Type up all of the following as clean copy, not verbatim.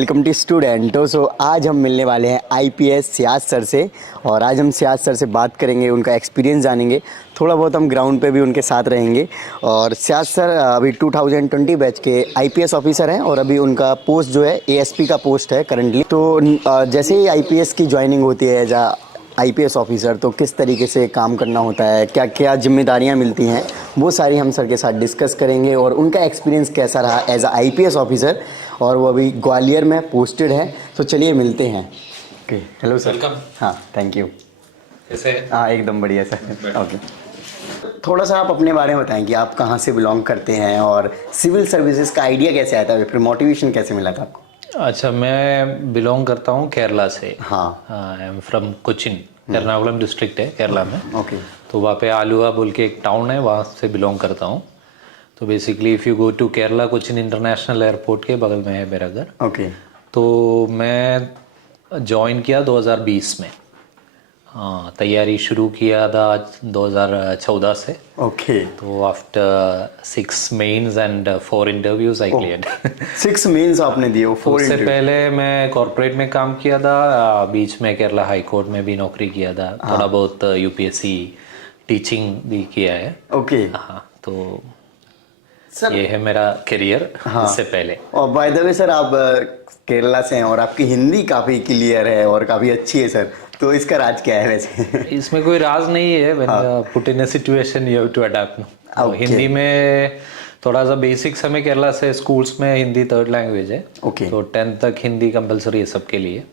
Welcome to स्टूडेंटो। सो आज हम मिलने वाले हैं आईपीएस सियाज सर से और आज हम सियाज सर से बात करेंगे, उनका एक्सपीरियंस जानेंगे, थोड़ा बहुत हम ग्राउंड पे भी उनके साथ रहेंगे। और सियाज सर अभी 2020 बैच के आईपीएस ऑफिसर हैं और अभी उनका पोस्ट जो है एएसपी का पोस्ट है करंटली। तो जैसे ही आईपीएस की ज्वाइनिंग होती है एज आईपीएस ऑफिसर, तो किस तरीके से काम करना होता है, क्या क्या जिम्मेदारियां मिलती हैं, वो सारी हम सर के साथ डिस्कस करेंगे और उनका एक्सपीरियंस कैसा रहा एज अ आईपीएस ऑफिसर। और वो अभी ग्वालियर में पोस्टेड है। तो चलिए मिलते हैं। Okay, hello sir. वेलकम। हाँ, थैंक यू। कैसे? हाँ, एकदम बढ़िया सर। ओके, थोड़ा सा आप अपने बारे में बताएं कि आप कहाँ से बिलोंग करते हैं और सिविल सर्विसेज का आइडिया कैसे आया था, फिर मोटिवेशन कैसे मिला था आपको? अच्छा, मैं बिलोंग करता हूँ केरला से। हाँ, I am from Cochin, Ernakulam district है केरला में। ओके, तो वहाँ पे आलुवा बोल के एक टाउन है, वहाँ से बिलोंग करता हूँ। तो basically if you go to Kerala, Cochin international airport के बगल में है मेरा घर। ओके। तो मैं ज्वाइन किया 2020 में। हाँ, तैयारी शुरू किया था 2014 से। ओके, तो after 6 mains and 4 interviews I cleared. 6 mains आपने दिए, 4 उससे इंटरव्यू। पहले मैं कॉर्पोरेट में काम किया था, बीच में केरला हाई कोर्ट में भी नौकरी किया था, थोड़ा बहुत यूपीएससी टीचिंग भी किया है। ओके हाँ, तो सर, ये है मेरा करियर इससे पहले। और बाय द वे सर, आप केरला से हैं और आपकी हिंदी काफ़ी क्लियर है और काफ़ी अच्छी है सर, तो इसका राज क्या है वैसे? इसमें कोई राज नहीं है। When put in a situation you have to adapt. Hindi में थोड़ा सा बेसिक्स, हमें केरला से स्कूल्स में हिंदी 3rd लैंग्वेज है। ओके, तो 10th तक हिंदी कंपलसरी है सबके लिए।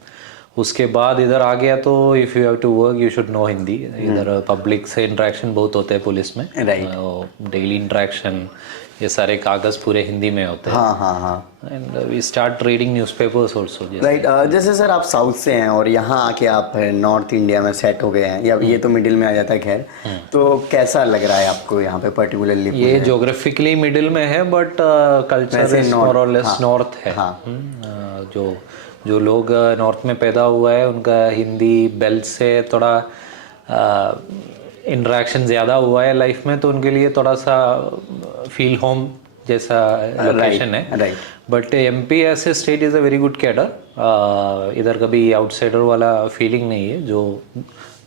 उसके बाद इधर आ गया तो if you have to work you should know Hindi. इधर पब्लिक से इंटरेक्शन बहुत होते हैं पुलिस में, राइट। डेली इंटरेक्शन, ये सारे कागज़ पूरे हिंदी में होते हैं। हाँ हाँ हाँ, and we start reading newspapers also. Right. जैसे सर आप साउथ से हैं और यहाँ आके आप नॉर्थ इंडिया में सेट हो गए हैं, या ये तो मिडिल में आ जाता है खैर, तो कैसा लग रहा है आपको यहाँ पे पर्टिकुलरली? ये जोग्राफिकली मिडिल में है बट कल्चर मोर और लेस नॉर्थ है। हाँ, जो जो लोग नॉर्थ में पैदा हुआ है उनका हिंदी बेल्ट से थोड़ा इंटरेक्शन ज़्यादा हुआ है लाइफ में, तो उनके लिए थोड़ा सा फील होम जैसा लोकेशन है। Right. But MP as a state is a very good cadre. इधर कभी आउटसाइडर वाला फीलिंग नहीं है। जो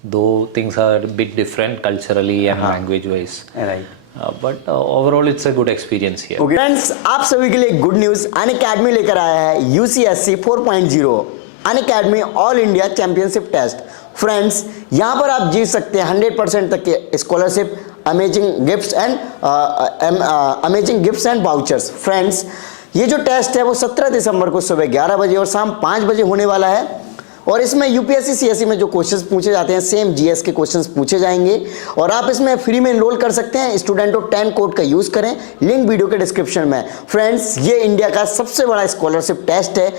दो things are bit different culturally and language wise, right. But overall it's a good experience here. Okay friends, आप सभी के लिए गुड न्यूज़, अनअकैडमी लेकर आया है UCSC 4.0 Unacademy all India championship test. Friends, यहाँ पर आप जीत सकते हैं 100% तक के scholarship, amazing gifts and vouchers. Friends, ये जो टेस्ट है वो 17 दिसंबर को सुबह 11 बजे और शाम 5 बजे होने वाला है। और इसमें यूपीएससी सीएससी में जो क्वेश्चंस पूछे जाते हैं सेम जीएस के क्वेश्चंस पूछे जाएंगे और आप इसमें फ्री में एनरोल कर सकते हैं। स्टूडेंटों 10 कोड का यूज करें, लिंक वीडियो के डिस्क्रिप्शन में। फ्रेंड्स, ये इंडिया का सबसे बड़ा स्कॉलरशिप टेस्ट है।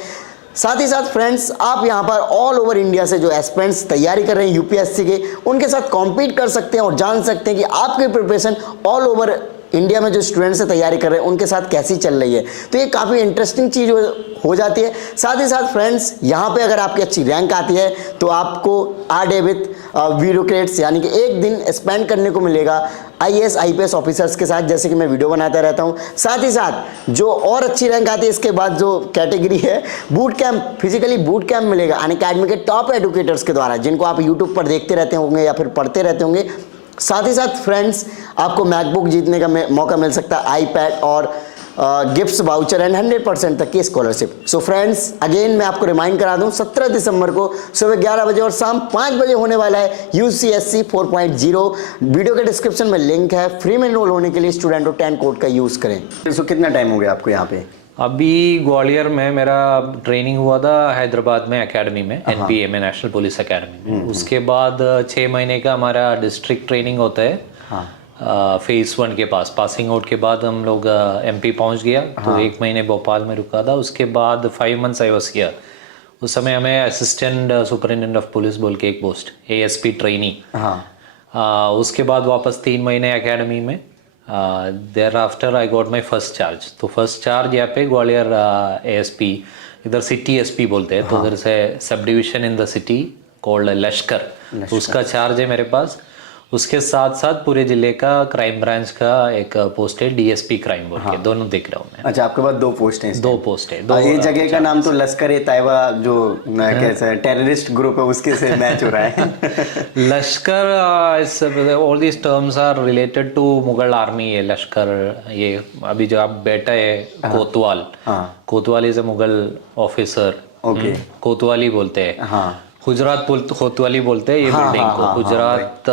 साथ ही साथ फ्रेंड्स, आप यहाँ पर ऑल ओवर इंडिया से जो एस्पिरेंट्स तैयारी कर रहे हैं यूपीएससी के, उनके साथ कॉम्पीट कर सकते हैं और जान सकते हैं कि आपकी प्रिपरेशन ऑल ओवर इंडिया में जो स्टूडेंट्स से तैयारी कर रहे हैं उनके साथ कैसी चल रही है। तो ये काफ़ी इंटरेस्टिंग चीज़ हो जाती है। साथ ही साथ फ्रेंड्स, यहाँ पे अगर आपकी अच्छी रैंक आती है तो आपको आर डे विथ वीडियो क्रेडिट्स, यानी कि एक दिन स्पेंड करने को मिलेगा आईएएस आईपीएस ऑफिसर्स के साथ, जैसे कि मैं वीडियो बनाता रहता हूँ। साथ ही साथ जो और अच्छी रैंक आती है इसके बाद जो कैटेगरी है boot camp, physically boot camp मिलेगा अनअकैडमी के टॉप एडुकेटर्स के द्वारा, जिनको आप यूट्यूब पर देखते रहते होंगे या फिर पढ़ते रहते होंगे। साथ ही साथ फ्रेंड्स, आपको मैकबुक जीतने का मौका मिल सकता है, आईपैड और गिफ्ट्स वाउचर एंड 100% तक की स्कॉलरशिप। सो फ्रेंड्स, अगेन मैं आपको रिमाइंड करा दूं, 17 दिसंबर को सुबह 11 बजे और शाम 5 बजे होने वाला है यूसीएससी 4.0। वीडियो के डिस्क्रिप्शन में लिंक है। फ्री में एनरोल होने के लिए स्टूडेंटों 10 कोड का यूज करें। सो कितना टाइम हो गया आपको यहाँ पे? अभी ग्वालियर में मेरा ट्रेनिंग हुआ था, हैदराबाद में एकेडमी में, एनपीए में, नेशनल पुलिस एकेडमी में। उसके बाद 6 महीने का हमारा डिस्ट्रिक्ट ट्रेनिंग होता है। फेज 1 के पास पासिंग आउट के बाद हम लोग एमपी पहुंच गया। तो 1 महीने भोपाल में रुका था। उसके बाद 5 मंथ्स आई वाज हियर। उस समय हमें असिस्टेंट सुपरिटेंडेंट ऑफ पुलिस बोल के एक पोस्ट, एएसपी ट्रेनी। उसके बाद वापस 3 महीने एकेडमी में। There after I got my first charge. तो फर्स्ट चार्ज यहाँ पे ग्वालियर एएसपी, इधर सिटी एसपी बोलते हैं। तो उधर से sub division in the city called Lashkar, उसका चार्ज है मेरे पास। उसके साथ साथ पूरे जिले का क्राइम ब्रांच का एक पोस्ट है, डीएसपी क्राइम बोल के, दोनों दिख रहा हूँ मैं। अच्छा, आपके पास 2 पोस्ट हैं? 2 पोस्ट है, 2। ये जगह का नाम तो लश्कर ए तैयबा जो कैसा है टेररिस्ट ग्रुप है उसके से मैच हो रहा है। Lashkar, all these terms are related to Mughal army. ये लश्कर, ये अभी जो आप बैठा है कोतवाल, कोतवाल is a Mughal officer. Okay, कोतवाली बोलते हैं। हाँ, गुजरात कोतवाली बोलते हैं ये बिल्डिंग को। Gujarat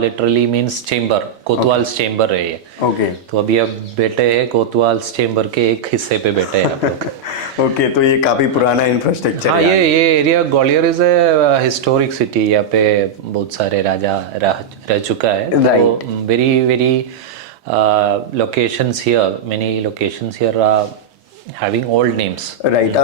literally means chamber, kotwal's chamber है ये। ओके, तो अभी अब बैठे हैं कोतवाल्स चेंबर के एक हिस्से पे बैठे हैं आप लोग। ओके, तो ये काफी पुराना इंफ्रास्ट्रक्चर हाँ, है। ये area Gwalior is a historic city. यहाँ पे बहुत सारे राजा रह चुका है। तो very very locations here, many locations here are having old names. Right.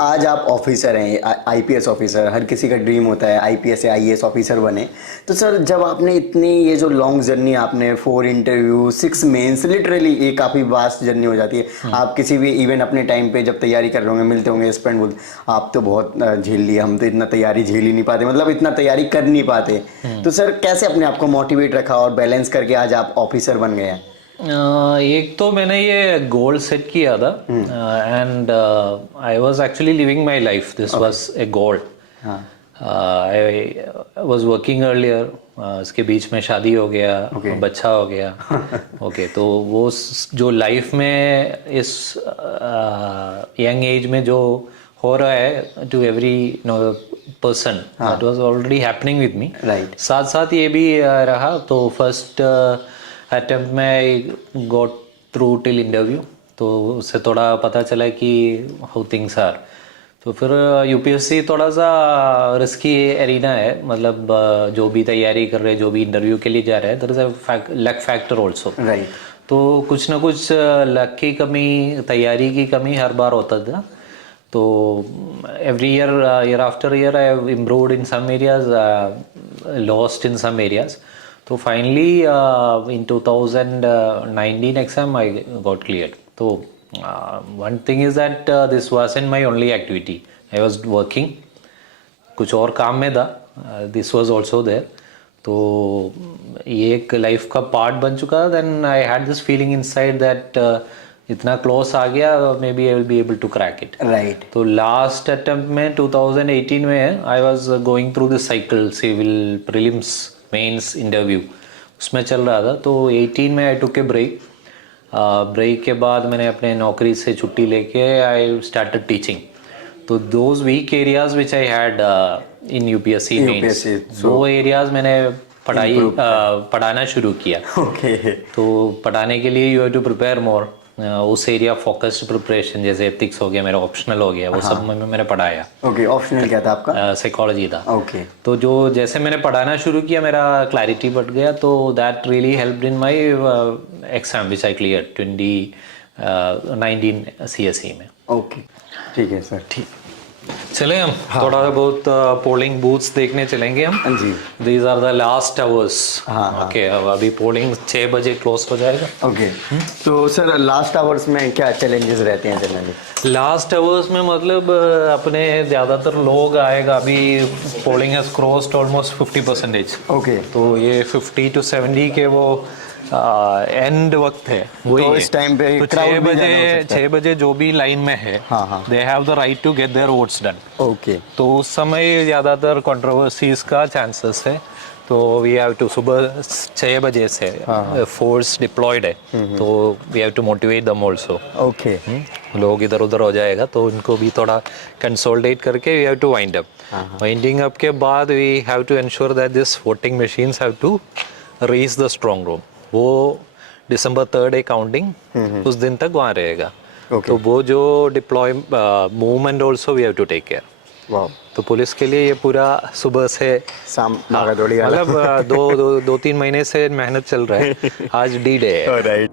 आज आप ऑफिसर हैं, आईपीएस ऑफिसर, हर किसी का ड्रीम होता है आईपीएस या आईएएस ऑफिसर बने। तो सर, जब आपने इतनी ये जो लॉन्ग जर्नी, आपने 4 इंटरव्यू, 6 मेंस, लिटरली ये काफ़ी वास्ट जर्नी हो जाती है। आप किसी भी इवेंट अपने टाइम पे जब तैयारी कर रहे होंगे, मिलते होंगे स्टूडेंट, बोलते आप तो बहुत झेल लिए, हम तो इतना तैयारी झेल ही नहीं पाते, मतलब इतना तैयारी कर नहीं पाते। तो सर, कैसे अपने आप को मोटिवेट रखा और बैलेंस करके आज आप ऑफिसर बन गए हैं? एक तो मैंने ये गोल सेट किया था and I was actually living my life, this was a goal. I was working earlier, इसके बीच में शादी हो गया, बच्चा हो गया। ओके, तो वो जो लाइफ में इस यंग एज में जो हो रहा है to every person, that was already happening with me. साथ साथ ये भी रहा। तो फर्स्ट अटेम्प्ट में I got through till interview, तो उससे थोड़ा पता चला कि हाउ थिंग्स आर। तो फिर यूपीएससी थोड़ा सा रिस्की एरिना है, मतलब जो भी तैयारी कर रहे हैं, जो भी इंटरव्यू के लिए जा रहे हैं, there is a luck factor also. Right. तो कुछ ना कुछ लक की कमी, तैयारी की कमी हर बार होता था। तो every year after year I have improved in some areas, lost in some areas. तो finally in 2019 exam I got cleared. So one thing is that this wasn't my only activity. I was working, कुछ और काम में था, this was also there. तो ये एक life का पार्ट बन चुका। Then I had this feeling inside that इतना क्लोज आ गया, maybe I will be able to crack it. Right. तो लास्ट अटेम्प्ट में 2018 में I was going through this cycle, civil prelims mains interview, उसमें चल रहा था। तो 18 में आई टुक ए ब्रेक। ब्रेक के बाद मैंने अपने नौकरी से छुट्टी लेके आई स्टार्टेड टीचिंग। तो those weak areas which I had in UPSC mains, वो एरियाज मैंने पढ़ाना शुरू किया। ओके। तो पढ़ाने के लिए you have to prepare more. उस एरिया फोकस्ड प्रिपरेशन, जैसे एथिक्स हो गया, मेरा ऑप्शनल हो गया, वो सब में मैंने पढ़ाया। ओके, ऑप्शनल क्या था आपका? साइकोलॉजी था। ओके। तो जो जैसे मैंने पढ़ाना शुरू किया, मेरा क्लैरिटी बढ़ गया। तो that really helped in my exam which I clear 2019 CSE में। ओके, ठीक है सर, ठीक। चले हम थोड़ा बहुत पोलिंग बूथ्स देखने चलेंगे हम जी। These are the last hours. Okay, अब अभी पोलिंग 6 बजे क्लोज हो जाएगा। ओके। तो सर, लास्ट आवर्स में क्या चैलेंजेस रहते हैं जनरली? लास्ट आवर्स में मतलब अपने ज़्यादातर लोग आएगा। अभी polling has crossed almost 50%। Okay. तो ये 50 to 70 के वो एंड वक्त है, वही तो इस टाइम पे तो 6 बजे जो भी लाइन में है, they have the right to get their votes done. Okay. तो उस समय ज्यादातर कंट्रोवर्सीज का चांसेस है। तो वी हैव टू, सुबह 6 बजे से फोर्स डिप्लॉयड है, तो we have to motivate them also. Okay. लोग इधर उधर हो जाएगा, तो उनको भी थोड़ा कंसोलिडेट करके we have to wind up. Winding up के बाद we have to ensure that this voting machines have to reach the strong room. वो December 3rd काउंटिंग उस दिन तक वहाँ रहेगा। तो वो जो deploy movement also we have to take care. तो पुलिस के लिए ये पूरा सुबह से शाम मतलब 2-3 महीने से मेहनत चल रहा है। आज D-Day है।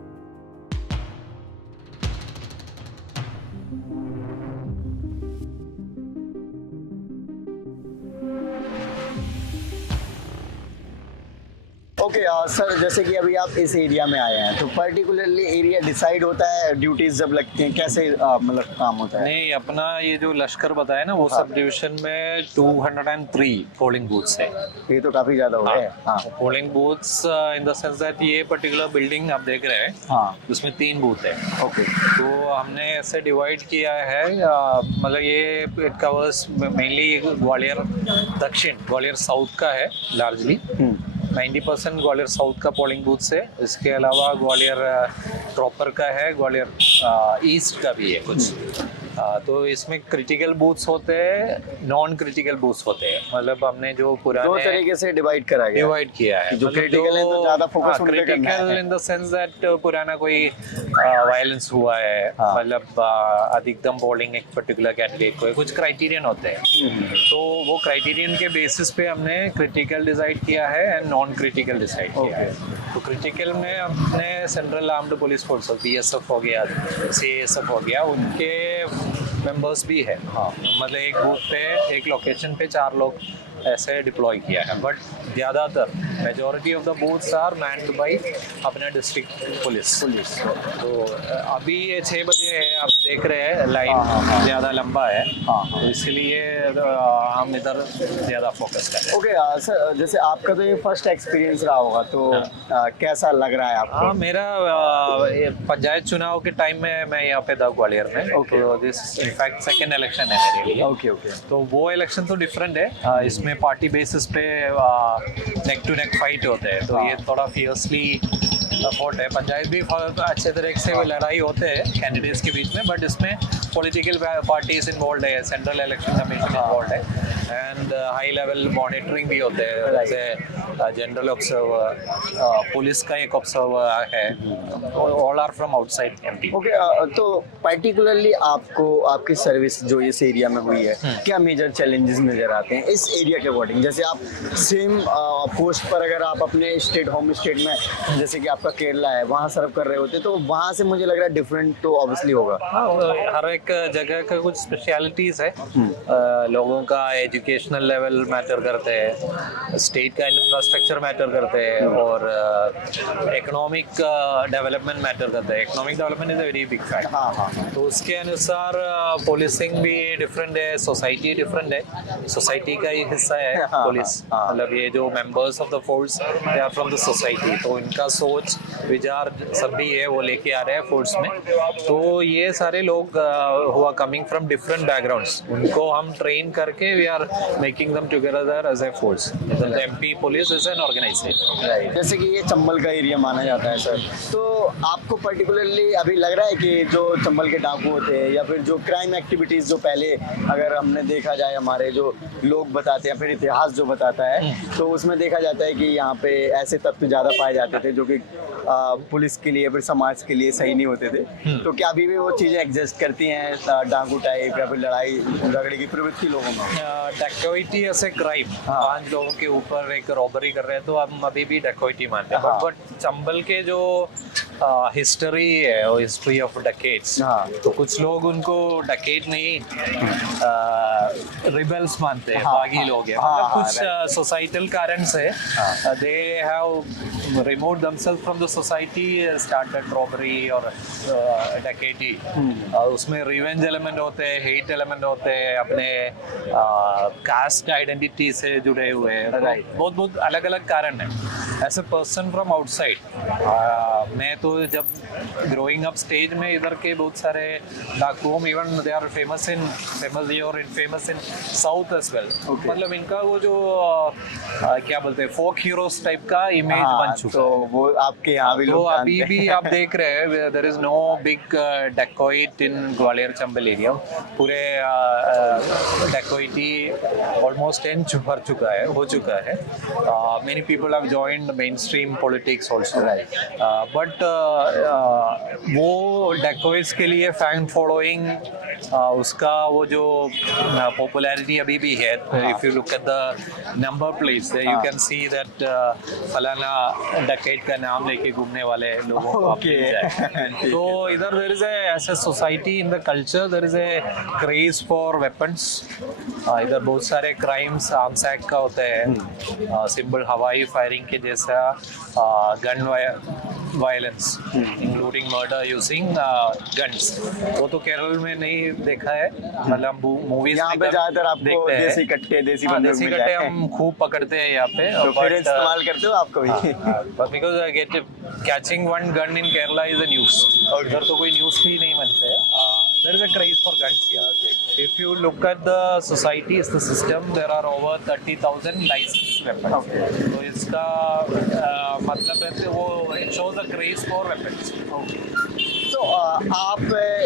ओके सर, जैसे कि अभी आप इस एरिया में आए हैं तो पर्टिकुलरली एरिया डिसाइड होता है, ड्यूटीज जब लगती हैं कैसे मतलब काम होता है? नहीं, अपना ये जो लश्कर बताया ना वो सब डिविजन में 203 पोलिंग बूथ्स है। ये तो काफी ज्यादा हो गए। हाँ polling booths in the sense that ये पर्टिकुलर बिल्डिंग आप देख रहे हैं, हाँ उसमें 3 बूथ है। ओके तो हमने ऐसे डिवाइड किया है, मतलब ये इट कवर्स मेनली ग्वालियर दक्षिण, ग्वालियर साउथ का है लार्जली। 90% ग्वालियर साउथ का पोलिंग बूथ है। इसके अलावा ग्वालियर प्रॉपर का है, ग्वालियर ईस्ट का भी है कुछ। तो इसमें क्रिटिकल बूथ्स होते हैं, नॉन क्रिटिकल बूथ्स होते हैं। मतलब हमने जो दो पुराने तरीके से डिवाइड करा गया डिवाइड किया है। जो critical है तो ज्यादा focus उन पे करना क्रिटिकल है। इन द सेंस दैट पुराना कोई वायलेंस हुआ है, हाँ। मतलब अधिकतम पोलिंग एक पर्टिकुलर कैंडिडेट को है, कुछ क्राइटेरियन होते हैं। तो वो क्राइटेरियन के बेसिस पे हमने क्रिटिकल डिसाइड किया है एंड नॉन क्रिटिकल डिसाइड किया है। तो क्रिटिकल में हमने central armed police force, BSF हो गया, सीएएसएफ हो गया, उनके मेंबर्स भी है। हाँ, मतलब एक बूथ पे, एक लोकेशन पे 4 लोग ऐसे डिप्लॉय किया है। बट ज़्यादातर majority of the booths are manned by अपना डिस्ट्रिक्ट पुलिस। तो अभी ये 6 बजे है, आप देख रहे हैं लाइन ज़्यादा लंबा है, तो इसलिए हम इधर ज़्यादा फोकस कर रहे हैं। ओके सर, जैसे आपका तो ये फर्स्ट एक्सपीरियंस रहा होगा तो कैसा लग रहा है आपको? हाँ, मेरा ये पंचायत चुनाव के टाइम में मैं यहाँ पे था ग्वालियर में। तो दिस इनफैक्ट सेकेंड इलेक्शन है मेरे लिए। ओके ओके तो वो इलेक्शन तो डिफरेंट है, इसमें पार्टी बेसिस पे नेक टू नेक फाइट होते हैं। तो ये थोड़ा फियर्सली फॉट है। पंचायत भी अच्छे तरीके से लड़ाई होते हैं कैंडिडेट्स के बीच में, बट इसमें पॉलिटिकल पार्टीज इन्वॉल्व है, सेंट्रल इलेक्शन कमीशन इन्वॉल्व है, एंड हाई लेवल मॉनिटरिंग भी होते हैं। जैसे जनरल ऑब्जर्वर, पुलिस का एक ऑब्जर्वर है, all are from outside MP. Okay तो पर्टिकुलरली आपको आपकी सर्विस जो इस एरिया में हुई है, क्या मेजर चैलेंजेस नजर आते हैं इस एरिया के अकॉर्डिंग? जैसे आप सेम पोस्ट पर अगर आप अपने स्टेट, होम स्टेट में जैसे कि आपका केरला है, वहाँ सर्व कर रहे होते तो वहाँ से मुझे लग रहा है डिफरेंट तो ऑब्वियसली होगा। हाँ, हर एक जगह का कुछ स्पेशलिटीज है। लोगों का एजुकेशनल लेवल मैटर करते हैं, स्टेट का इंफ्रास्ट्रक्चर मैटर करते हैं, और इकोनॉमिक डेवलपमेंट मैटर करता है। Economic development is a very big factor. हाँ तो उसके अनुसार पुलिसिंग भी डिफरेंट है, सोसाइटी डिफरेंट है। सोसाइटी का ही हिस्सा है पुलिस, मतलब ये जो members of the force they are from the society, तो इनका सोच विचार सब भी है वो लेके आ रहे हैं फोर्स में। तो ये सारे लोग who are coming from different backgrounds, उनको हम ट्रेन करके we are making them together as a force. The MP police is an organisation. जैसे कि ये चंबल का एरिया माना जाता है सर, तो आपको पर्टिकुलरली अभी लग रहा है कि जो चंबल के डाकू होते हैं या फिर जो क्राइम एक्टिविटीज जो पहले अगर हमने देखा जाए, हमारे जो लोग बताते हैं, फिर इतिहास जो बताता है, तो उसमें देखा जाता है कि यहाँ पे ऐसे तत्व ज़्यादा पाए जाते थे जो कि पुलिस के लिए, फिर समाज के लिए सही नहीं होते थे। तो क्या अभी भी वो चीज़ें एग्जिस्ट करती हैं, डाकू टाइप या फिर लड़ाई झगड़े की प्रवृत्ति लोगों में? डकैती ऐसे क्राइम, 5 लोगों के ऊपर एक रॉबरी कर रहे हैं तो हम अभी भी डकैती मानते हैं। बट चंबल के जो हिस्ट्री है और हिस्ट्री ऑफ डकेट्स, तो कुछ लोग उनको डकेट नहीं रिबेल्स मानते हैं, बागी लोग हैं। मतलब कुछ सोसाइटल कारण से they have removed themself from the society, started robbery और डकेटी। उसमें रिवेंज एलिमेंट होते हैं, हेट एलिमेंट होते हैं, अपने कास्ट आइडेंटिटी से जुड़े हुए हैं। बहुत बहुत अलग अलग कारण है। As a person from outside, मैं तो जब ग्रोइंग अप स्टेज में इधर के बहुत सारे डाकू, even they are famous in south as well. मतलब इनका वो जो क्या बोलते हैं, फोक हीरोज टाइप का इमेज बन चुका तो वो आपके यहाँ भी तो लोग अभी भी आप देख रहे हैं, there is no big dacoit in Gwalior Chambal area. पूरे डेकोइटी ऑलमोस्ट एंड भर चुका है, हो चुका है। Many people have joined main stream politics also, but वो डेकोइट्स के लिए फैन फॉलोइंग, उसका वो जो पॉपुलैरिटी अभी भी है। If you look at the number plates you can see that फलाना डकैत का नाम लेके घूमने वाले लोगों को आप मिल जाए। तो इधर there is as a society in the culture, there is a craze for weapons, इधर बहुत सारे क्राइम्स आर्म्स एक्ट का होता है, सिंपल हवाई फायरिंग के जैसा, gun violence including murder using guns, वो तो केरल में नहीं देखा है, मतलब मूवीज यहाँ पे ज्यादातर आपको देसी कट्टे, देसी बंदूक मिल कट्टे जाए। हम खूब पकड़ते हैं यहाँ पे। तो फिर इस्तेमाल करते हो आप कभी? but because I get catching one gun in Kerala is a news. उधर तो कोई न्यूज़ भी नहीं बनते हैं। There is a craze for guns here. If you look at the societies, the system, there are over 30,000 licensed weapons. तो इसका मतलब है कि वो it shows a craze for weapons. तो आप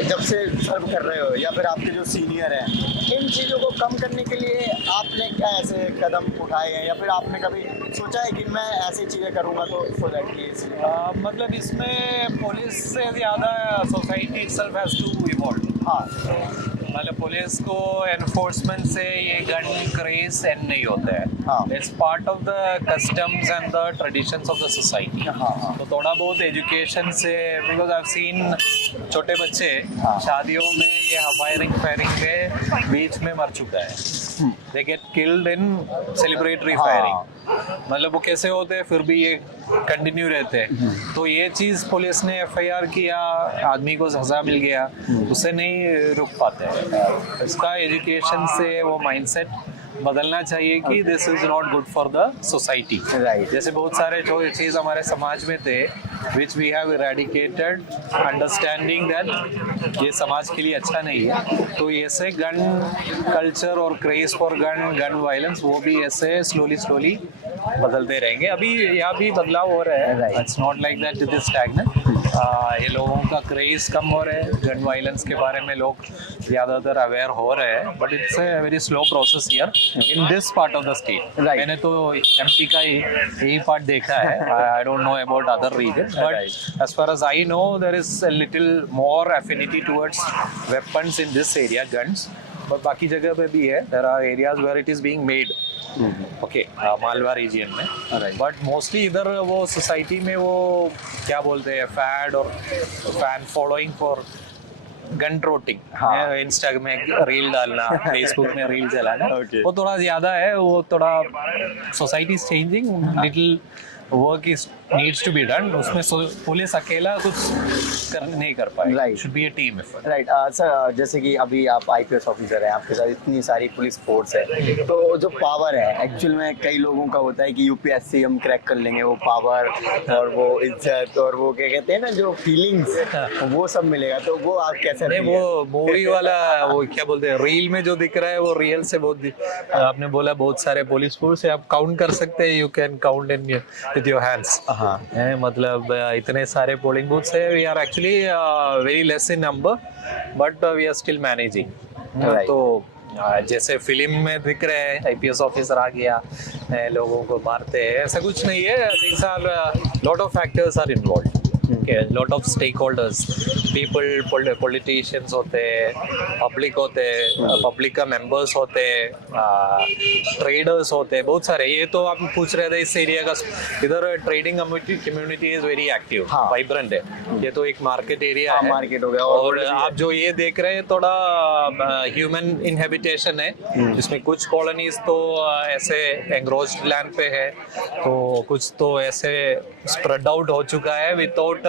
जब से सर्व कर रहे हो या फिर आपके जो सीनियर हैं, इन चीज़ों को कम करने के लिए आपने क्या ऐसे कदम उठाए हैं या फिर आपने कभी सोचा है कि मैं ऐसी चीज़ें करूँगा तो सो दैट कि मतलब इसमें पुलिस से ज़्यादा society itself has to evolve. हाँ, मतलब पुलिस को एनफोर्समेंट से ये गन क्रेज एंड नहीं होता हाँ। है, it's part of the customs and the traditions of the society. हाँ। तो थोड़ा बहुत एजुकेशन से, बिकॉज आई हैव सीन छोटे बच्चे शादियों में ये फायरिंग के बीच में मर चुका है, they get killed in celebratory firing, मतलब वो कैसे होते हैं फिर भी ये कंटिन्यू रहते हैं। तो ये चीज़ पुलिस ने एफआईआर किया, आदमी को सजा मिल गया, उससे नहीं रुक पाते हैं। इसका एजुकेशन से वो माइंडसेट बदलना चाहिए कि this is not good for the society. Right. जैसे बहुत सारे जो चीज़ हमारे समाज में थे which we have eradicated, understanding that ये समाज के लिए अच्छा नहीं है, तो ऐसे गन कल्चर और क्रेज फॉर गन वायलेंस वो भी ऐसे स्लोली बदलते रहेंगे। अभी यहाँ भी बदलाव हो रहा है, it's not like that it is stagnant. ये लोगों का क्रेज कम हो रहा है, गन वायलेंस के बारे में लोग ज़्यादातर अवेयर हो रहे हैं, but it's a very slow process here in this part of the state. मैंने तो एमपी का यही पार्ट देखा है, I don't know about other region, but as far as I know there is a little more affinity towards weapons in this area, guns, but बाकी जगह पे भी है, there are areas where it is being made, okay, Malwa region में, but mostly इधर वो society में वो क्या बोलते हैं फैड और fan following for gun trotting, insta में रील डालना, फेसबुक में रील चलाना, वो थोड़ा ज्यादा है, वो थोड़ा society is changing, little work is needs to be done, उसमें पुलिस अकेला कुछ नहीं कर पाए, Right. Should be a team effort. Right sir, जैसे कि अभी आप आईपीएस ऑफिसर हैं, आपके साथ इतनी सारी पुलिस फोर्स है, तो जो पावर है एक्चुअल में कई लोगों का होता है कि यूपीएससी हम क्रैक कर लेंगे, वो पावर और वो इज्जत और वो क्या कहते हैं ना जो फीलिंग्स, वो सब मिलेगा, तो वो आप कैसे? नहीं, वो मूवी वाला वो क्या बोलते हैं, रील में जो दिख रहा है वो रियल से बहुत, आपने बोला बहुत सारे पुलिस फोर्स है, आप काउंट कर सकते हैं, you can count in with your hands. मतलब इतने सारे पोलिंग बूथ्स है, we are actually very less in number, but we are still managing. तो जैसे फिल्म में दिख रहे हैं आईपीएस ऑफिसर आ गया, लोगों को मारते हैं, ऐसा कुछ नहीं है। Things are lot of factors are involved, lot of stakeholders, people, politicians होते हैं, पब्लिक होते हैं, पब्लिक का मेंबर्स होते हैं, ट्रेडर्स होते हैं, बहुत सारे। ये तो आप पूछ रहे थे इस एरिया का, इधर trading community is very active, vibrant है, ये तो एक मार्केट एरिया है, मार्केट हो गया। और आप जो ये देख रहे हैं थोड़ा ह्यूमन इनहेबिटेशन है, जिसमें कुछ कॉलोनीज तो ऐसे एंग्रोज्ड लैंड पे है, तो कुछ तो ऐसे स्प्रेड आउट हो चुका है विदाउट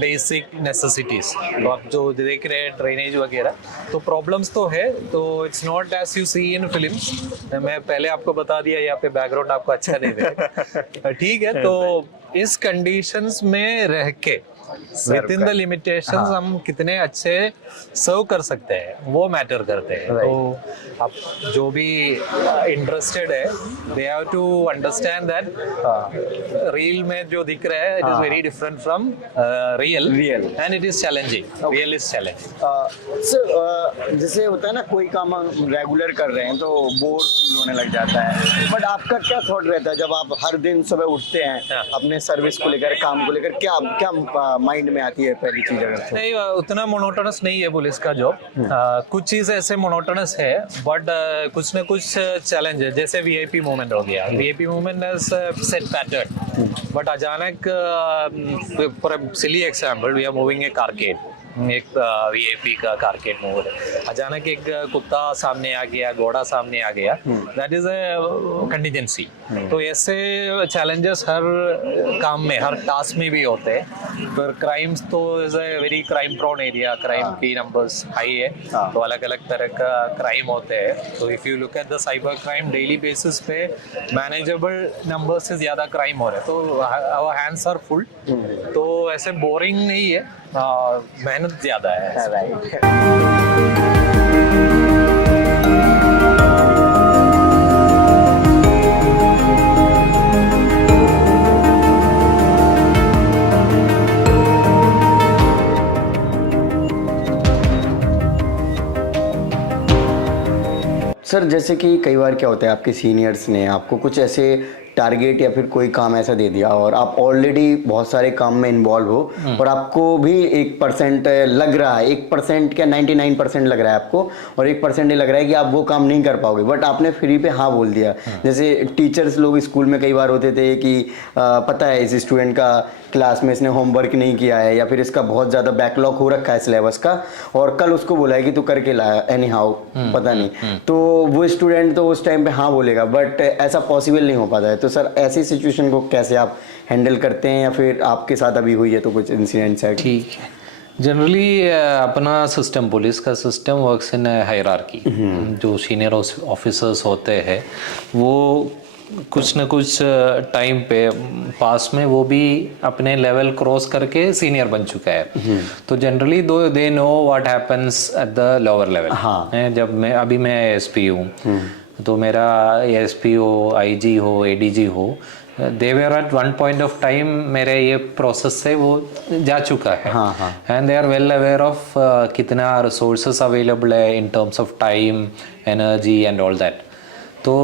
बेसिक नेसेसिटीज। तो आप जो देख रहे हैं ड्रेनेज वगैरह, तो प्रॉब्लम्स तो है, तो it's not as you see in films. मैं पहले आपको बता दिया, यहाँ पे बैकग्राउंड आपको अच्छा नहीं लगा, ठीक है। तो इस कंडीशंस में रह के विद इन द लिमिटेशंस हम कितने अच्छे सर्व कर सकते हैं, वो मैटर करते हैं। तो आप जो भी इंटरेस्टेड है, they have to understand that reel में जो दिख रहा है it is very different from real, and it is challenging, real is challenging. Sir, जैसे होता है ना कोई काम हम रेगुलर कर रहे हैं तो बोर फील होने लग जाता है, बट आपका क्या थॉट रहता है जब आप हर दिन सुबह उठते हैं अपने सर्विस को लेकर, काम को लेकर, क्या माइंड में आती है पहली चीज? अगर नहीं, उतना मोनोटोनस नहीं है पुलिस का जॉब, कुछ चीज ऐसे मोनोटोनस है, बट कुछ ना कुछ चैलेंज है। जैसे वीआईपी मूवमेंट हो गया, VIP movement has set pattern, but अचानक for a silly example we are moving a carcade, एक वीआईपी का कारकेड मूव है, अचानक एक कुत्ता सामने आ गया, घोड़ा सामने आ गया, दैट इज अ कंटिजेंसी। तो ऐसे चैलेंजेस हर काम में, हर टास्क में भी होते हैं। पर क्राइम्स तो is a very crime prone area, crime की नंबर्स हाई है, तो अलग अलग तरह का क्राइम होते हैं। तो if you look at the cyber crime daily basis पे मैनेजेबल नंबर से ज्यादा क्राइम हो रहे हैं, तो आवर हैंड्स आर फुल। तो ऐसे बोरिंग नहीं है, मेहनत ज्यादा है। राइट। सर जैसे कि कई बार क्या होता है, आपके सीनियर्स ने आपको कुछ ऐसे टारगेट या फिर कोई काम ऐसा दे दिया और आप ऑलरेडी बहुत सारे काम में इन्वॉल्व हो और आपको भी 1% लग रहा है, 1% क्या 99% लग रहा है आपको, और 1% ये लग रहा है कि आप वो काम नहीं कर पाओगे, बट आपने फ्री पे हाँ बोल दिया। जैसे टीचर्स लोग स्कूल में कई बार होते थे कि पता है इस स्टूडेंट का क्लास में इसने होमवर्क नहीं किया है या फिर इसका बहुत ज़्यादा बैकलॉग हो रखा है सिलेबस का, और कल उसको बोला है कि तू करके लाया एनी हाउ, पता नहीं, तो वो स्टूडेंट तो उस टाइम पे हाँ बोलेगा, बट ऐसा पॉसिबल नहीं हो पाता है। तो सर ऐसी सिचुएशन को कैसे आप हैंडल करते हैं, या फिर आपके साथ अभी हुई है तो कुछ इंसिडेंट्स है? ठीक है, जनरली अपना सिस्टम, पुलिस का सिस्टम वर्क्स इन हायरार्की। जो सीनियर ऑफिसर्स होते हैं वो कुछ न कुछ टाइम पे पास में वो भी अपने लेवल क्रॉस करके सीनियर बन चुका है। तो generally they know what happens at the lower level. जब मैं एसपी हूँ, तो मेरा एसपी हो, आईजी हो, एडीजी हो, they were at one point of time मेरे ये प्रोसेस से वो जा चुका है, and they are well aware of कितना रिसोर्सेस अवेलेबल है in terms of time, energy and all that. तो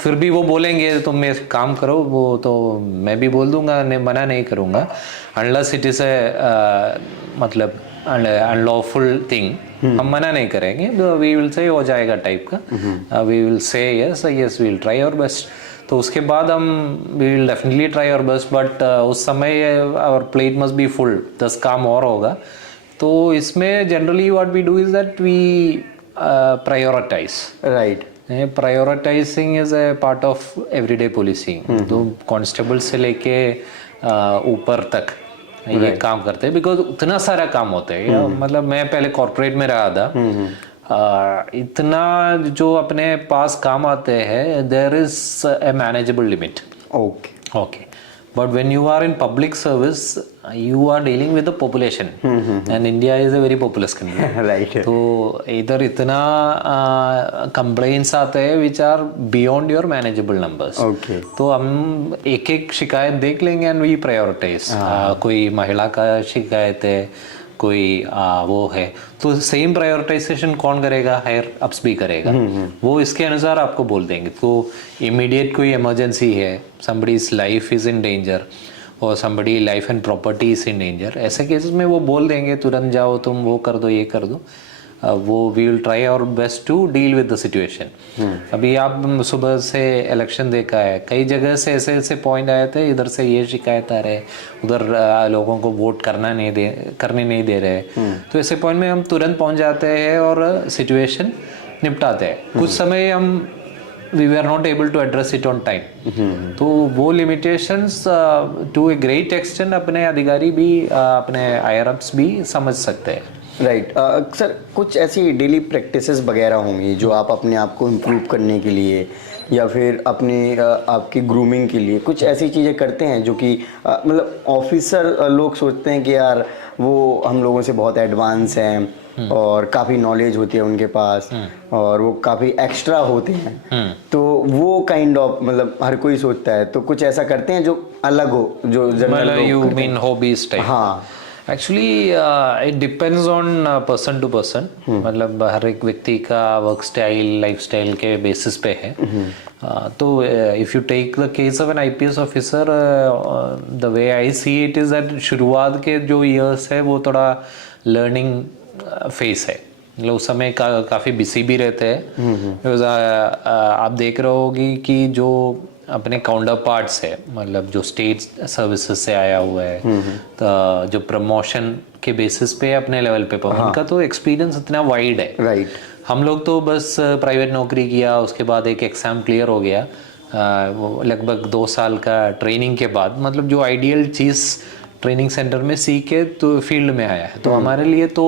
फिर भी वो बोलेंगे तुम ये काम करो, वो तो मैं भी बोल दूंगा, मना नहीं करूँगा, अनलेस इट इज़ ए मतलब अनलॉफुल थिंग, हम मना नहीं करेंगे, वी विल से हो जाएगा टाइप का, we will say yes yes we will try our best. तो उसके बाद हम we will definitely try our best, but उस समय our plate must be full, 10 काम और होगा। तो इसमें generally what we do is that we prioritise. Right. Prioritising is a part of everyday policing. तो कांस्टेबल से लेके ऊपर तक ये काम करते हैं, बिकॉज इतना सारा काम होते हैं। मतलब मैं पहले कॉर्पोरेट में रहा था, इतना जो अपने पास काम आते हैं, there is a manageable limit. Okay but when you are in public service you are dealing with the population, and India is a very populous country. Right. तो इधर इतना complaints आते हैं which are beyond your manageable numbers. Okay. तो हम एक एक शिकायत देख लेंगे and we prioritize. कोई महिला का शिकायत है, कोई वो है, तो सेम प्रायोरिटाइजेशन कौन करेगा? हायर अप्स भी करेगा। वो इसके अनुसार आपको बोल देंगे। तो इमीडिएट कोई इमरजेंसी है, somebody's life is in danger और somebody life and property is in danger, ऐसे केसेस में वो बोल देंगे तुरंत जाओ, तुम वो कर दो, ये कर दो। वो we will try our best to deal with the situation. अभी आप सुबह से इलेक्शन देखा है, कई जगह से ऐसे ऐसे पॉइंट आए थे, इधर से ये शिकायत आ रहे, उधर लोगों को वोट करने नहीं दे रहे। तो ऐसे पॉइंट में हम तुरंत पहुंच जाते हैं और सिचुएशन निपटाते हैं। कुछ समय हम we were not able to address it on time. तो वो limitations to a great extent अपने अधिकारी भी अपने higher ups भी समझ सकते हैं। राइट। सर कुछ ऐसी डेली प्रैक्टिसेस वगैरह होंगी जो आप अपने आप को इम्प्रूव करने के लिए या फिर अपनी आपकी ग्रूमिंग के लिए कुछ ऐसी चीज़ें करते हैं जो कि मतलब ऑफिसर लोग सोचते हैं कि यार वो हम लोगों से बहुत एडवांस हैं और काफ़ी नॉलेज होती है उनके पास और वो काफ़ी एक्स्ट्रा होते हैं, तो वो काइंड ऑफ मतलब हर कोई सोचता है, तो कुछ ऐसा करते हैं जो अलग हो, जो general you mean hobbies type? हाँ, actually it depends on person to person. मतलब हर एक व्यक्ति का वर्क स्टाइल, लाइफ स्टाइल के बेसिस पे है। तो if you take the case of an IPS officer, the way I see it is that शुरुआत के जो ईयर्स है वो थोड़ा लर्निंग फेस है। मतलब उस समय काफ़ी बिजी भी रहते हैं। Because, आप देख रहे होगी कि जो अपने काउंटर पार्ट्स है, मतलब जो स्टेट सर्विसेज से आया हुआ है, तो जो प्रमोशन के बेसिस पे अपने लेवल पे उनका तो एक्सपीरियंस इतना वाइड है। राइट। हम लोग तो बस प्राइवेट नौकरी किया, उसके बाद एक एग्ज़ाम क्लियर हो गया, वो लगभग 2 साल का ट्रेनिंग के बाद, मतलब जो आइडियल चीज़ ट्रेनिंग सेंटर में सीखे तो फील्ड में आया है। तो हमारे लिए तो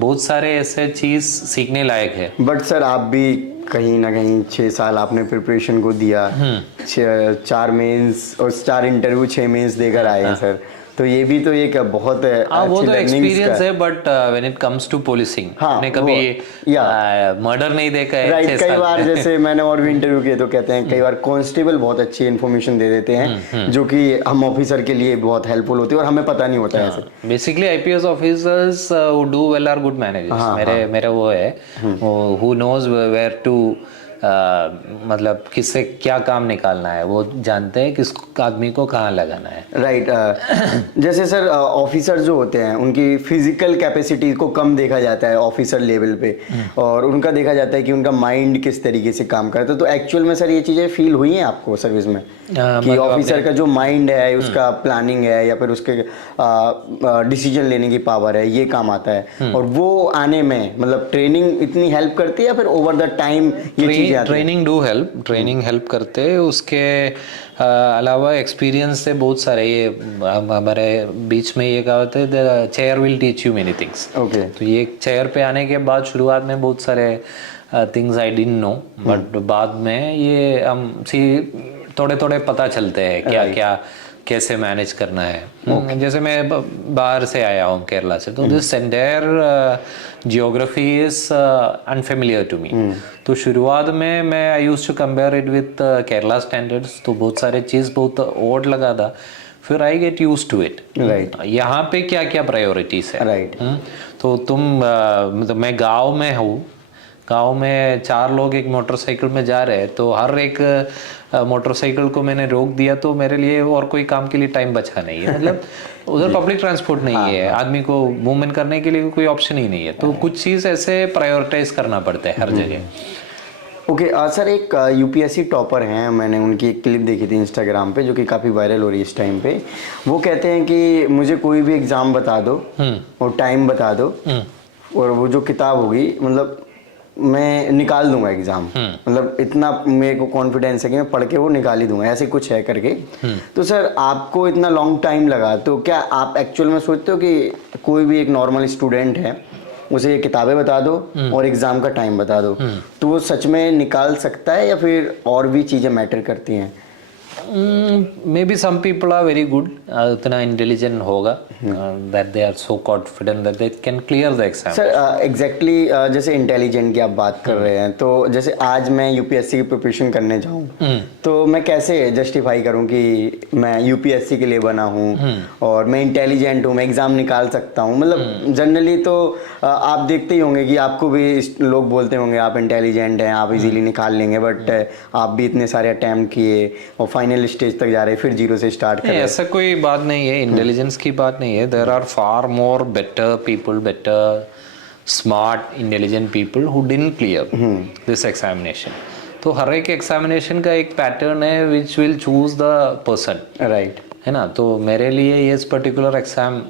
बहुत सारे ऐसे चीज़ सीखने लायक है। बट सर आप भी कहीं ना कहीं 6 साल आपने प्रिपरेशन को दिया, 4 मेंस और 4 इंटरव्यू 6 मेंस देकर आए हैं सर, तो ये भी तो एक बहुत वो तो एक्सपीरियंस है। But when it comes to policing, मैंने कभी मर्डर नहीं देखा है। राइट। कई बार जैसे मैंने और भी इंटरव्यू किए तो कहते हैं कई बार कांस्टेबल बहुत अच्छी इन्फॉर्मेशन दे देते हैं जो कि हम ऑफिसर के लिए बहुत हेल्पफुल होती है और हमें पता नहीं होता है ऐसे। Basically IPS officers who do well are good managers. मेरे वो है, हु नोज वेयर टू, मतलब किससे क्या काम निकालना है, वो जानते हैं किस आदमी को कहाँ लगाना है। राइट। जैसे सर ऑफिसर जो होते हैं उनकी फिजिकल कैपेसिटी को कम देखा जाता है ऑफिसर लेवल पे, और उनका देखा जाता है कि उनका माइंड किस तरीके से काम करता है। तो एक्चुअल में सर ये चीज़ें फील हुई हैं आपको सर्विस में कि ऑफिसर का जो माइंड है, उसका प्लानिंग है या फिर उसके डिसीजन लेने की पावर है, ये काम आता है, और वो आने में मतलब ट्रेनिंग इतनी हेल्प करती है या फिर ओवर द टाइम ये चीज़ ट्रेनिंग हेल्प करते हैं। उसके अलावा एक्सपीरियंस से बहुत सारे, ये हमारे बीच में ये कहावत है, the chair will teach you many things. Okay. तो ये चेयर पे आने के बाद शुरुआत में बहुत सारे things I didn't know, but बाद में ये हम थोड़े थोड़े पता चलते हैं क्या क्या कैसे मैनेज करना है। जैसे मैं बाहर से आया हूँ, केरला से, तो this entire geography is unfamiliar to me. तो शुरुआत में मैं I used to compare it with Kerala standards, तो बहुत सारे चीज़ बहुत ओड लगा था। फिर I get used to it. Right. यहाँ पे क्या क्या प्रायोरिटीज है। राइट। तो मतलब मैं गाँव में हूँ, गांव में 4 लोग एक मोटरसाइकिल में जा रहे हैं, तो हर एक मोटरसाइकिल को मैंने रोक दिया, तो मेरे लिए और कोई काम के लिए टाइम बचा नहीं है। मतलब उधर पब्लिक ट्रांसपोर्ट नहीं है, आदमी को मूवमेंट करने के लिए कोई ऑप्शन ही नहीं है। तो कुछ चीज़ ऐसे प्रायोरिटाइज करना पड़ता है हर जगह। ओके। सर एक यूपीएससी टॉपर हैं, मैंने उनकी एक क्लिप देखी थी इंस्टाग्राम पे जो कि काफ़ी वायरल हो रही है इस टाइम पे। वो कहते हैं कि मुझे कोई भी एग्ज़ाम बता दो और टाइम बता दो, और वो जो किताब होगी मतलब मैं निकाल दूंगा एग्जाम, मतलब इतना मेरे को कॉन्फिडेंस है कि मैं पढ़ के वो निकाल ही दूंगा, ऐसे कुछ है करके। तो सर आपको इतना लॉन्ग टाइम लगा, तो क्या आप एक्चुअल में सोचते हो कि कोई भी एक नॉर्मल स्टूडेंट है उसे ये किताबें बता दो और एग्जाम का टाइम बता दो, तो वो सच में निकाल सकता है या फिर और भी चीज़ें मैटर करती हैं? Maybe some people are very good, उतना इंटेलिजेंट होगा that they are so confident that they can clear the exam. Sir exactly जैसे इंटेलिजेंट की आप बात कर रहे हैं, तो जैसे आज मैं यूपीएससी की प्रिपरेशन करने जाऊं तो मैं कैसे जस्टिफाई करूं कि मैं यूपीएससी के लिए बना हूं और मैं इंटेलिजेंट हूं, मैं एग्जाम निकाल सकता हूं? मतलब जनरली तो आप देखते ही होंगे कि आपको भी लोग बोलते होंगे आप इंटेलिजेंट हैं, आप इजीली निकाल लेंगे, बट आप भी इतने सारे अटेम्प्ट किए और फाइनल स्टेज तक जा रहे, फिर जीरो से स्टार्ट कर रहे। ऐसा कोई बात नहीं है, इंटेलिजेंस की बात नहीं है। There are far more better people, better smart intelligent people who didn't clear this examination. तो हर एक एग्जामिनेशन का एक पैटर्न है which will choose the person, right, है ना। तो मेरे लिए ये पर्टिकुलर एग्जाम,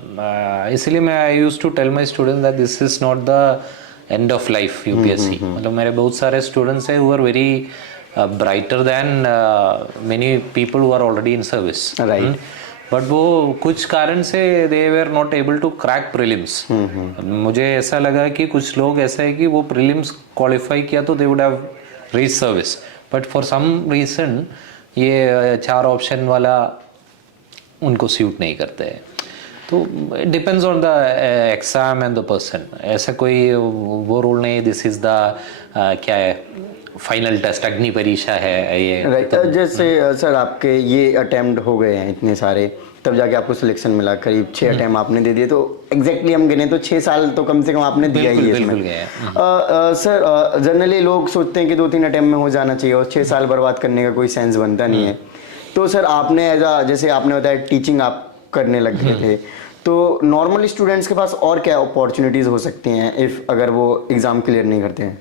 इसलिए मैं I used to tell my students that this is not the end of life UPSC. मतलब मेरे बहुत सारे स्टूडेंट्स हैं who are very brighter than many people who are already in service, right? But वो कुछ कारण से they were not able to crack prelims. मुझे ऐसा लगा कि कुछ लोग ऐसा है कि वो prelims qualify किया तो they would have reached service, but for some reason ये 4 ऑप्शन वाला उनको सूट नहीं करते हैं। तो it depends on the exam and the person. ऐसा कोई वो रूल नहीं, दिस इज द क्या है फाइनल टेस्ट, अग्नि परीक्षा है ये। राइट। जैसे सर आपके ये अटेम्प्ट हो गए हैं इतने सारे, तब जाके आपको सिलेक्शन मिला, करीब 6 अटेम्प्ट आपने दे दिए, तो एग्जैक्टली हम गिने तो 6 साल तो कम से कम आपने दिया ही है इसमें। सर जनरली लोग सोचते हैं कि 2-3 अटेम्प्ट में हो जाना चाहिए और 6 साल बर्बाद करने का कोई सेंस बनता नहीं है। तो सर आपने जैसे आपने बताया टीचिंग आप करने लग गए थे, तो नॉर्मल स्टूडेंट्स के पास और क्या अपॉर्चुनिटीज़ हो सकती हैं इफ़ अगर वो एग्ज़ाम क्लियर नहीं करते हैं?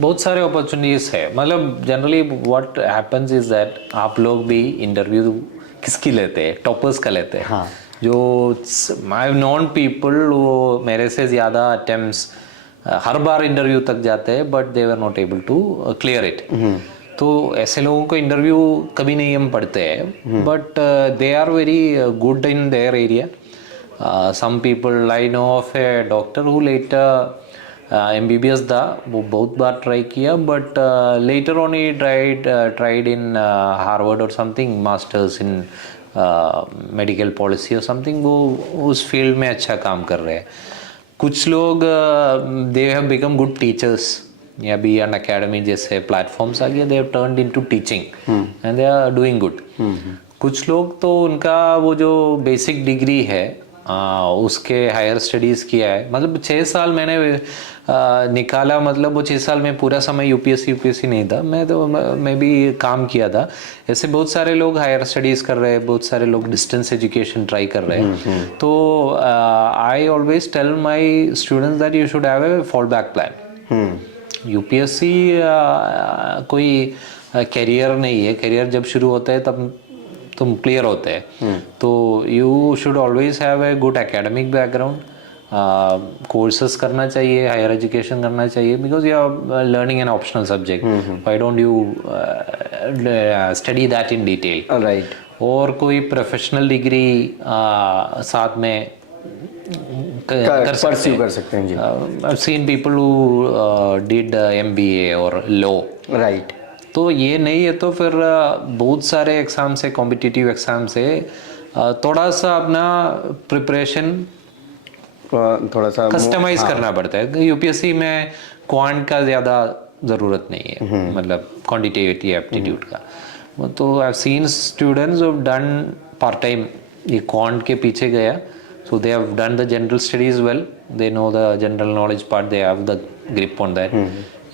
बहुत सारे अपॉर्चुनिटीज है, मतलब generally what happens is that आप लोग भी इंटरव्यू किसकी लेते हैं, टॉपर्स का लेते हैं। हाँ। जो आई हैव नोन पीपल वो मेरे से ज़्यादा अटेम्प्ट्स हर बार इंटरव्यू तक जाते हैं but they were not able to clear it. तो ऐसे लोगों को इंटरव्यू कभी नहीं हम पढ़ते हैं, but they are very good in their area. Some people I know of a doctor who later MBBS था, वो बहुत बार ट्राई किया but later on he tried in Harvard और something, masters in medical policy और something, वो उस field में अच्छा काम कर रहे हैं। कुछ लोग they have become good teachers, या बी एन अकेडमी जैसे प्लेटफॉर्म्स आ गया, they have turned into teaching and they are doing good. कुछ लोग तो उनका वो जो बेसिक डिग्री है उसके हायर स्टडीज़ किया है, मतलब 6 साल मैंने निकाला, मतलब वो 6 साल में पूरा समय यूपीएससी नहीं था, मैं भी काम किया था। ऐसे बहुत सारे लोग हायर स्टडीज़ कर रहे हैं, बहुत सारे लोग डिस्टेंस एजुकेशन ट्राई कर रहे हैं। तो I always tell my students that you should have a fall back plan. UPSC कोई कैरियर नहीं है, कैरियर जब शुरू होता है तब तुम क्लियर होते हैं। तो you should always have a good academic background, courses करना चाहिए, हायर एजुकेशन करना चाहिए, because you are learning an optional subject, why don't you study that in detail, right. और कोई प्रोफेशनल डिग्री साथ में कर सकते हैं जी। I've seen people who did MBA और law, राइट। तो ये नहीं है तो फिर बहुत सारे एग्जाम से, कॉम्पिटिटिव एग्जाम से थोड़ा सा अपना प्रिपरेशन थोड़ा सा कस्टमाइज करना पड़ता है। यूपीएससी में क्वांट का ज़्यादा ज़रूरत नहीं है, मतलब क्वांटिटेटिव एप्टीट्यूड का। तो I have seen students who done part time, ये क्वांट के पीछे गया, so they have done the general studies well, they know the general knowledge part, they have the grip on that.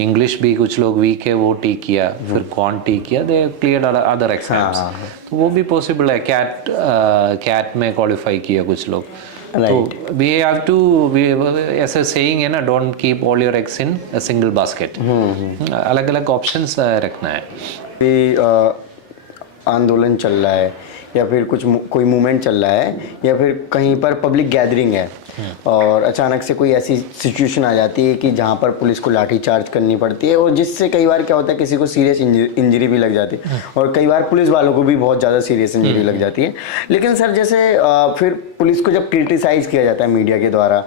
English भी कुछ लोग week है, वो T किया, फिर क्वांट टी किया, दे क्लियर अदर एग्जाम्स, तो वो भी पॉसिबल है। कैट में क्वालिफाई किया कुछ लोग। तो वी हैव टू, ऐसा सेइंग है ना, don't keep all your eggs in a single basket, अलग अलग ऑप्शंस रखना है। आंदोलन चल रहा है या फिर कोई मूवमेंट चल रहा है या फिर कहीं पर पब्लिक गैदरिंग है और अचानक से कोई ऐसी सिचुएशन आ जाती है कि जहाँ पर पुलिस को लाठी चार्ज करनी पड़ती है, और जिससे कई बार क्या होता है किसी को सीरियस इंजरी भी लग जाती है, और कई बार पुलिस वालों को भी बहुत ज़्यादा सीरियस इंजरी लग जाती है। लेकिन सर जैसे फिर पुलिस को जब क्रिटिसाइज किया जाता है मीडिया के द्वारा,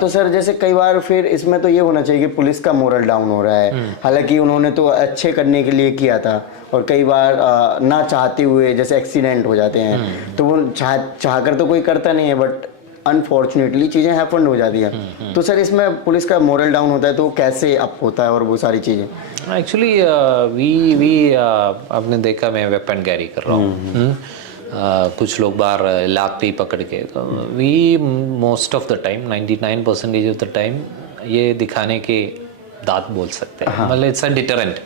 तो सर जैसे कई बार फिर इसमें तो ये होना चाहिए कि पुलिस का मोरल डाउन हो रहा है, हालांकि उन्होंने तो अच्छे करने के लिए किया था, और कई बार ना चाहते हुए जैसे एक्सीडेंट हो जाते हैं, तो वो चाह कर तो कोई करता नहीं है, बट अनफॉर्चुनेटली चीज़ें हैपन हो जाती हैं। तो सर इसमें पुलिस का मोरल डाउन होता है तो कैसे अप होता है और वो सारी चीज़ें? एक्चुअली वी आपने देखा, मैं वेपन कैरी कर रहा हूँ, कुछ लोग बाहर लाठी पकड़ के, तो we most of the time 99% of the time ये दिखाने के दांत बोल सकते हैं, मतलब it's a deterrent.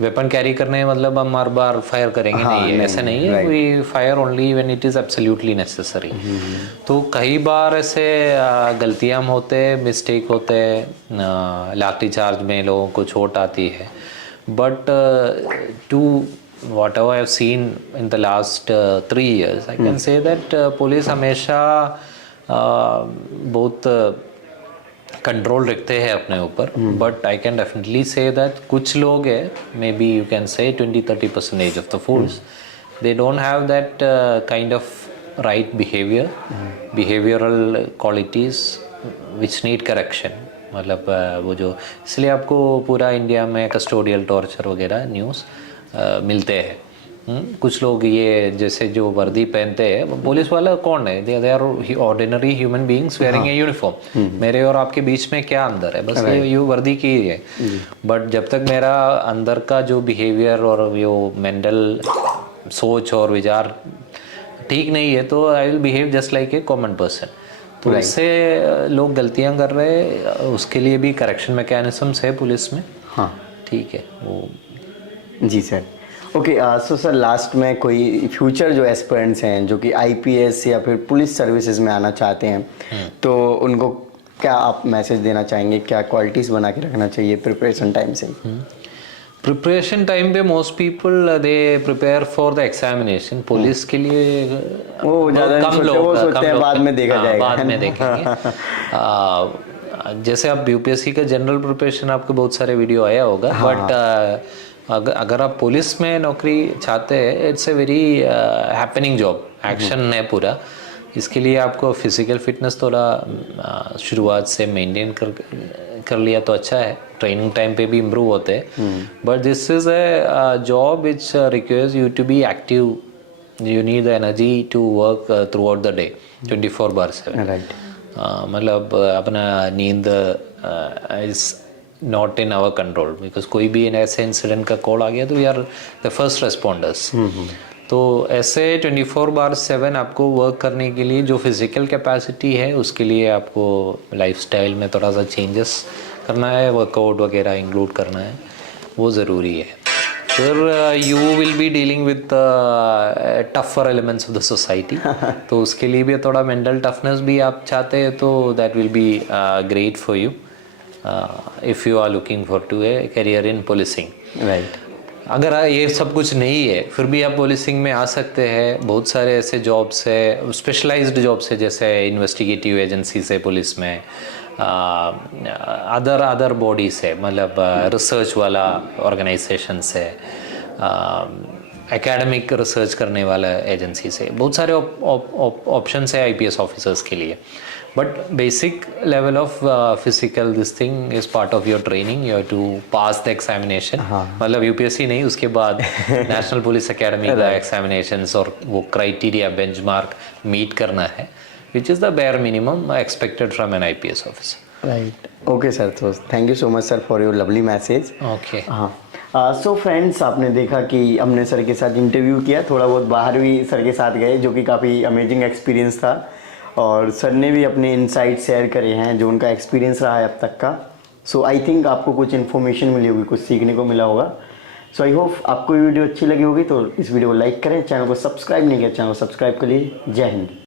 Weapon carry करने मतलब हम हर बार फायर करेंगे, नहीं है, ऐसा नहीं है, we fire only when it is absolutely necessary. तो कई बार ऐसे गलतियां होते, मिस्टेक होते, लाठी चार्ज में लोगों को चोट आती है, but to whatever I have seen in the last 3 years, I can say that police हमेशा बहुत कंट्रोल रखते हैं अपने ऊपर, but I can definitely say that कुछ लोग है, may be you can say 20-30% of the force, they don't have that kind of right behaviour, behavioural qualities which need correction. मतलब वो जो, इसलिए आपको पूरा इंडिया में कस्टोडियल टॉर्चर वगैरह न्यूज़ मिलते हैं। कुछ लोग ये जैसे जो वर्दी पहनते हैं, पुलिस वाला कौन है, they are ordinary human beings wearing a uniform, मेरे और आपके बीच में क्या अंदर है, बस ये वर्दी की है। बट जब तक मेरा अंदर का जो बिहेवियर और जो मेंटल सोच और विचार ठीक नहीं है, तो I will behave just like a common person. तो इससे लोग गलतियां कर रहे हैं, उसके लिए भी करेक्शन मैकेनिज्म्स है पुलिस में। हाँ, ठीक है वो। जी sir. Okay, so sir last में कोई फ्यूचर जो एस्पिरेंट्स हैं जो कि आईपीएस या फिर पुलिस सर्विसेज में आना चाहते हैं, तो उनको क्या आप मैसेज देना चाहेंगे, क्या क्वालिटीज़ बना के रखना चाहिए प्रिपरेशन टाइम से? प्रिपरेशन टाइम पे most people they prepare for the examination. Police के लिए वो ज़्यादा कम लोग, वो सोचते हैं बाद में देखा जाएगा, बाद में देखेंगे। जैसे आप यूपीएससी का जनरल प्रिपरेशन, आपको बहुत सारे वीडियो आया होगा, बट अगर आप पुलिस में नौकरी चाहते हैं, it's a very happening job, action है पूरा। इसके लिए आपको फिजिकल फिटनेस थोड़ा शुरुआत से मेंटेन कर लिया तो अच्छा है, ट्रेनिंग टाइम पे भी इम्प्रूव होते हैं। But this is a job which requires you to be active, you need the energy to work throughout the day 24/7। Right, मतलब अपना नींद is not in our control, because कोई भी ऐसे इंसिडेंट का कॉल आ गया तो we are the first responders. तो ऐसे 24/7 आपको वर्क करने के लिए जो फिज़िकल कैपेसिटी है, उसके लिए आपको लाइफस्टाइल में थोड़ा सा चेंजेस करना है, वर्कआउट वगैरह इंक्लूड करना है, वो ज़रूरी है। फिर you will be dealing with tougher elements of the society, तो उसके लिए भी थोड़ा मेंटल टफनेस भी आप चाहते हैं तो that will be great for you if you are looking for to a career in policing. Right. अगर ये सब कुछ नहीं है फिर भी आप पुलिसिंग में आ सकते हैं। बहुत सारे ऐसे जॉब्स है, स्पेशलाइज्ड जॉब्स है, जैसे इन्वेस्टिगेटिव एजेंसी से पुलिस में, अदर बॉडीज है, मतलब रिसर्च वाला ऑर्गेनाइजेशन से, एकेडमिक रिसर्च करने वाला एजेंसी से, बहुत सारे ऑप्शंस है आईपीएस ऑफिसर्स के लिए। But basic level of physical this thing is part of your training, you have to pass the examination. मतलब यूपीएससी नहीं, उसके बाद नेशनल पुलिस एकेडमी का एग्जामिनेशंस और वो क्राइटेरिया बेंचमार्क मीट करना है, which is the bare minimum expected from an IPS officer. Right. Okay sir, so thank you so much sir for your lovely message. Okay. हाँ, so friends, आपने देखा कि हमने सर के साथ इंटरव्यू किया, थोड़ा बहुत बाहर भी सर के साथ गए, जो कि काफ़ी अमेजिंग एक्सपीरियंस था, और सर ने भी अपने इनसाइट शेयर करे हैं जो उनका एक्सपीरियंस रहा है अब तक का। सो आई थिंक आपको कुछ इन्फॉर्मेशन मिली होगी, कुछ सीखने को मिला होगा। सो आई होप आपको ये वीडियो अच्छी लगी होगी, तो इस वीडियो को लाइक करें, चैनल को सब्सक्राइब नहीं किया चैनल को सब्सक्राइब करिए। जय हिंद।